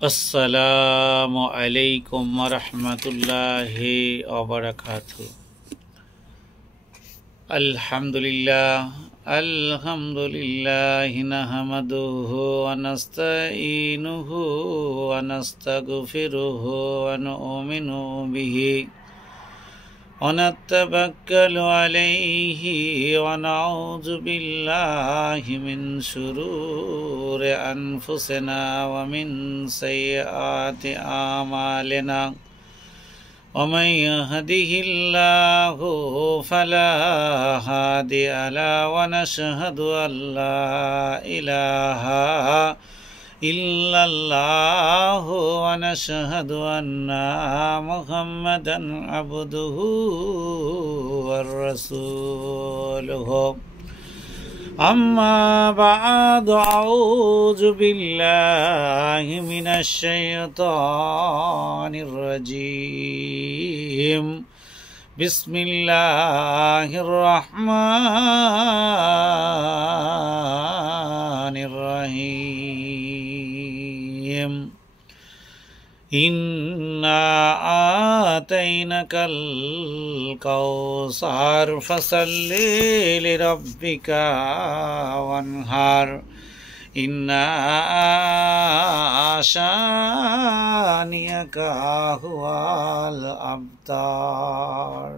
আসসালামু আলাইকুম ওয়া রাহমাতুল্লাহি ওয়া বারাকাতুহু। আলহামদুলিল্লাহ নাহমাদুহু ওয়া নাস্তাঈনুহু ওয়া নাস্তাগফিরুহু ওয়া নু'মিনু বিহি ওয়া নাতাওয়াক্কালু আলাইহি ওয়া নাউযু বিল্লাহি মিন শুরুরি আনফুসিনা ওয়া মিন সাইয়্যাতি আমালিনা ওয়া মান ইয়াহদিহিল্লাহু ফালা হাদিয়া লাহু ওয়া নাশহাদু আল্লা ইলাহা ইল্লাল্লাহু ওয়া নাশহাদু আন্না মুহাম্মাদান আবদুহু ওয়া রাসূলুহু। আম্মা বা'দু আউযু বিল্লাহি মিনাশ শাইতানির রাজীম। বিসমিল্লাহির রহমানির রহিম। ইন্না আতাইনাকাল কাউসার ফাসাল্লি লিরাব্বিকা ওয়ানহার ইন্না শানিয়াকা হুয়াল আবতার।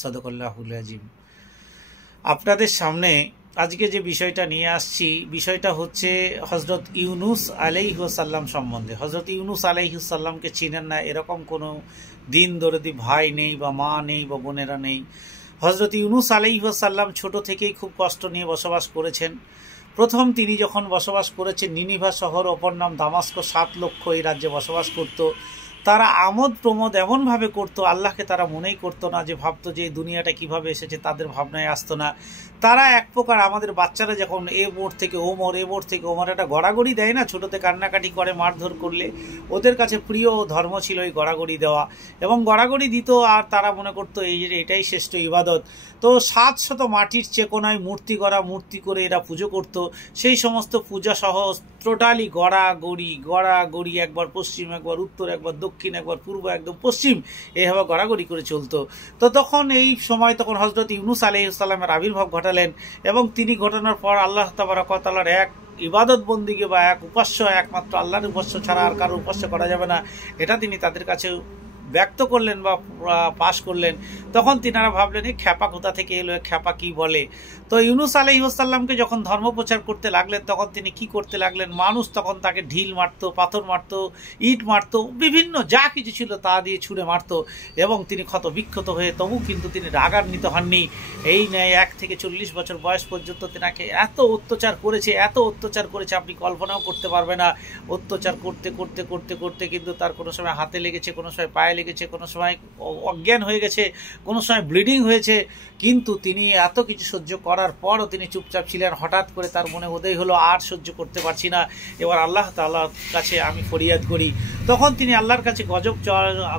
সাদাকাল্লাহুল আযীম। আপনাদের সামনে আজকে যে বিষয়টা নিয়ে আসছি, বিষয়টা হচ্ছে হযরত ইউনুস আলাইহিসসালাম সম্বন্ধে। হযরত ইউনুস আলাইহিসসালামকে চিনেন না এরকম কোনো দিন দরদি ভাই নেই বা মা নেই বা বোনেরা নেই। হযরত ইউনুস আলাইহিসসালাম ছোট থেকেই খুব কষ্ট নিয়ে বসবাস করেছেন। প্রথম তিনি যখন বসবাস করেছেন নিনিভা শহর, অপর নাম দামাস্ক, 7 লক্ষ এই রাজ্যে বসবাস করত। তারা আমোদ প্রমোদ এমনভাবে করতো, আল্লাহকে তারা মনেই করতো না, যে ভাবতো যে এই দুনিয়াটা কিভাবে এসেছে তাদের ভাবনায় আসতো না। তারা এক প্রকার আমাদের বাচ্চারা যখন এ মোড় থেকে ও মোড়, এ মোড় থেকে ও মোড় একটা গড়াগড়ি দেয় না, ছোটোতে কান্নাকাটি করে মারধর করলে, ওদের কাছে প্রিয় ধর্ম ছিল এই গড়াগড়ি দেওয়া। এবং গড়াগড়ি দিত আর তারা মনে করতো এই যে এটাই শ্রেষ্ঠ ইবাদত। তো 700 মাটির চেকোনায় মূর্তি গড়া, মূর্তি করে এরা পুজো করত। সেই সমস্ত পূজা সহ টোটালি গড়াগড়ি, একবার পশ্চিম, একবার উত্তর, একবার দক্ষিণ, একবার পূর্ব, একদম পশ্চিম, এইভাবে গড়াগড়ি করে চলতো। তো তখন এই সময় তখন হযরত ইউনুস আলাইহিসসালামের আবির্ভাব ঘটালেন এবং তিনি ঘটানোর পর আল্লাহ তাবারক ওয়া তাআলার এক ইবাদত বন্দিকে বা এক উপাস্য, একমাত্র আল্লাহর উপাস্য ছাড়া আর কারো উপাস্য করা যাবে না, এটা তিনি তাদের কাছে ব্যক্ত করলেন বা পাশ করলেন। তখন তিনারা ভাবলেন এই খ্যাপা কোথা থেকে এলো, খ্যাপা কি বলে। তো ইউনুস আলাইহিসসালামকে যখন ধর্ম প্রচার করতে লাগলেন তখন তিনি কি করতে লাগলেন, মানুষ তখন তাকে ঢিল মারত, পাথর মারত, ইট মারত, বিভিন্ন যা কিছু ছিল তা দিয়ে ছুঁড়ে মারত এবং তিনি ক্ষত বিক্ষত হয়ে তবু কিন্তু তিনি রাগান্বিত হননি। এই ন্যায় 1 থেকে 40 বছর বয়স পর্যন্ত তিনাকে এত অত্যাচার করেছে আপনি কল্পনাও করতে পারবে না। অত্যাচার করতে করতে করতে করতে কিন্তু তার কোনো সময় হাতে লেগেছে, কোনো সময় পায়ে লেগেছে, কোনো সময় অজ্ঞান হয়ে গেছে, কোনো সময় ব্লিডিং হয়েছে। কিন্তু তিনি এত কিছু সহ্য করার পরও তিনি চুপচাপ ছিলেন। হঠাৎ করে তার মনে উদয় হলো আর সহ্য করতে পারছি না, এবার আল্লাহ তাআলার কাছে আমি ফরিয়াদ করি। তখন তিনি আল্লাহর কাছে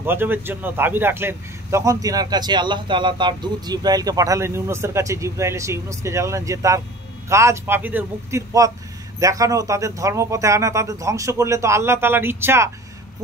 গজবের জন্য দাবি রাখলেন। তখন তিনার কাছে আল্লাহ তাআলা তার দূত জিবরাইলকে পাঠালেন ইউনুসের কাছে। জিবরাইল এসে ইউনুসকে জানালেন যে তার কাজ পাপীদের মুক্তির পথ দেখানো, তাদের ধর্মপথে আনা, তাদের ধ্বংস করলে তো আল্লাহ তাআলার ইচ্ছা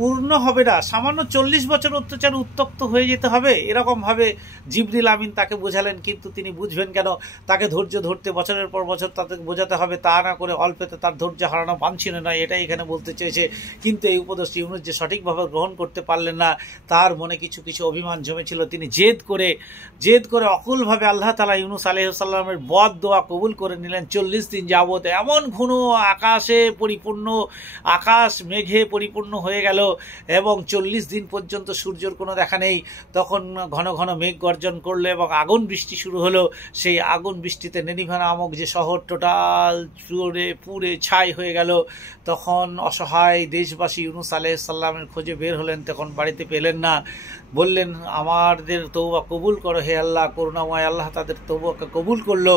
পূর্ণ হবে না, সামান্য 40 বছর অত্যাচার উত্তক্ত হয়ে যেতে হবে, এরকমভাবে জিবরিল আমিন তাকে বোঝালেন। কিন্তু তিনি বুঝবেন কেন, তাকে ধৈর্য ধরতে বছরের পর বছর তাকে বোঝাতে হবে, তা না করে অল্পেতে তার ধৈর্য হারানো বাঞ্ছনীয় নয়, এটাই এখানে বলতে চেয়েছে। কিন্তু এই উপদেশ ইউনুস যে সঠিকভাবে গ্রহণ করতে পারলেন না, তার মনে কিছু কিছু অভিমান জমেছিল। তিনি জেদ করে অকুলভাবে আল্লাহ তাআলা ইউনুস আলাইহিসসালামের বদ দোয়া কবুল করে নিলেন। 40 দিন যাবত এমন ঘন আকাশ মেঘে পরিপূর্ণ হয়ে গেল এবং 40 দিন পর্যন্ত সূর্যের কোনো দেখা নেই। তখন ঘন ঘন মেঘ গর্জন করলো এবং আগুন বৃষ্টি শুরু হলো। সেই আগুন বৃষ্টিতে নিনিভা নামক যে শহর টোটাল পুড়ে ছাই হয়ে গেল। তখন অসহায় দেশবাসী ইউনুস আলাইহিসসালামের খোঁজে বের হলেন, তখন বাড়িতে পেলেন না। বললেন আমাদের তওবা কবুল করো হে আল্লাহ, করুণাময় আল্লাহ তাদের তওবাকে কবুল করলো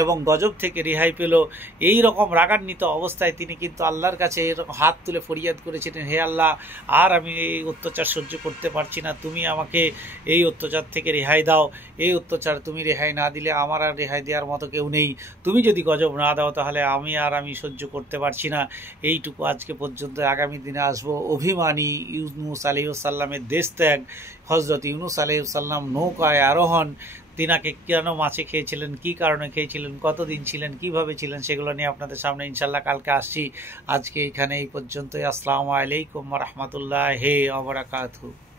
এবং গজব থেকে রেহাই পেল। এই রকম রাগান্বিত অবস্থায় তিনি কিন্তু আল্লাহর কাছে এরকম হাত তুলে ফরিয়াদ করেছিলেন, হে আল্লাহ আর আমি এই অত্যাচার সহ্য করতে পারছি না, তুমি আমাকে এই অত্যাচার থেকে রেহাই দাও, এই অত্যাচার তুমি রেহাই না দিলে আমার আর রেহাই দেওয়ার মতো কেউ নেই, তুমি যদি গজব না দাও তাহলে আমি সহ্য করতে পারছি না। এইটুকু আজকে পর্যন্ত, আগামী দিনে আসবো অভিমানী ইউনুস আলাইহিসসালামের দেশ ত্যাগ, হজরত ইউনুস আলাইহিসসালাম নৌকায় আরোহণ, তিনাকে কেন মাছে খেয়েছিলেন, কি কারণে খেয়েছিলেন, কতদিন ছিলেন, কিভাবে ছিলেন, সেগুলো নিয়ে আপনাদের সামনে ইনশাল্লাহ কালকে আসছি। আজকে এখানে এই পর্যন্তই। আসসালামু আলাইকুম ওয়া রাহমাতুল্লাহি ওয়া বারাকাতুহু।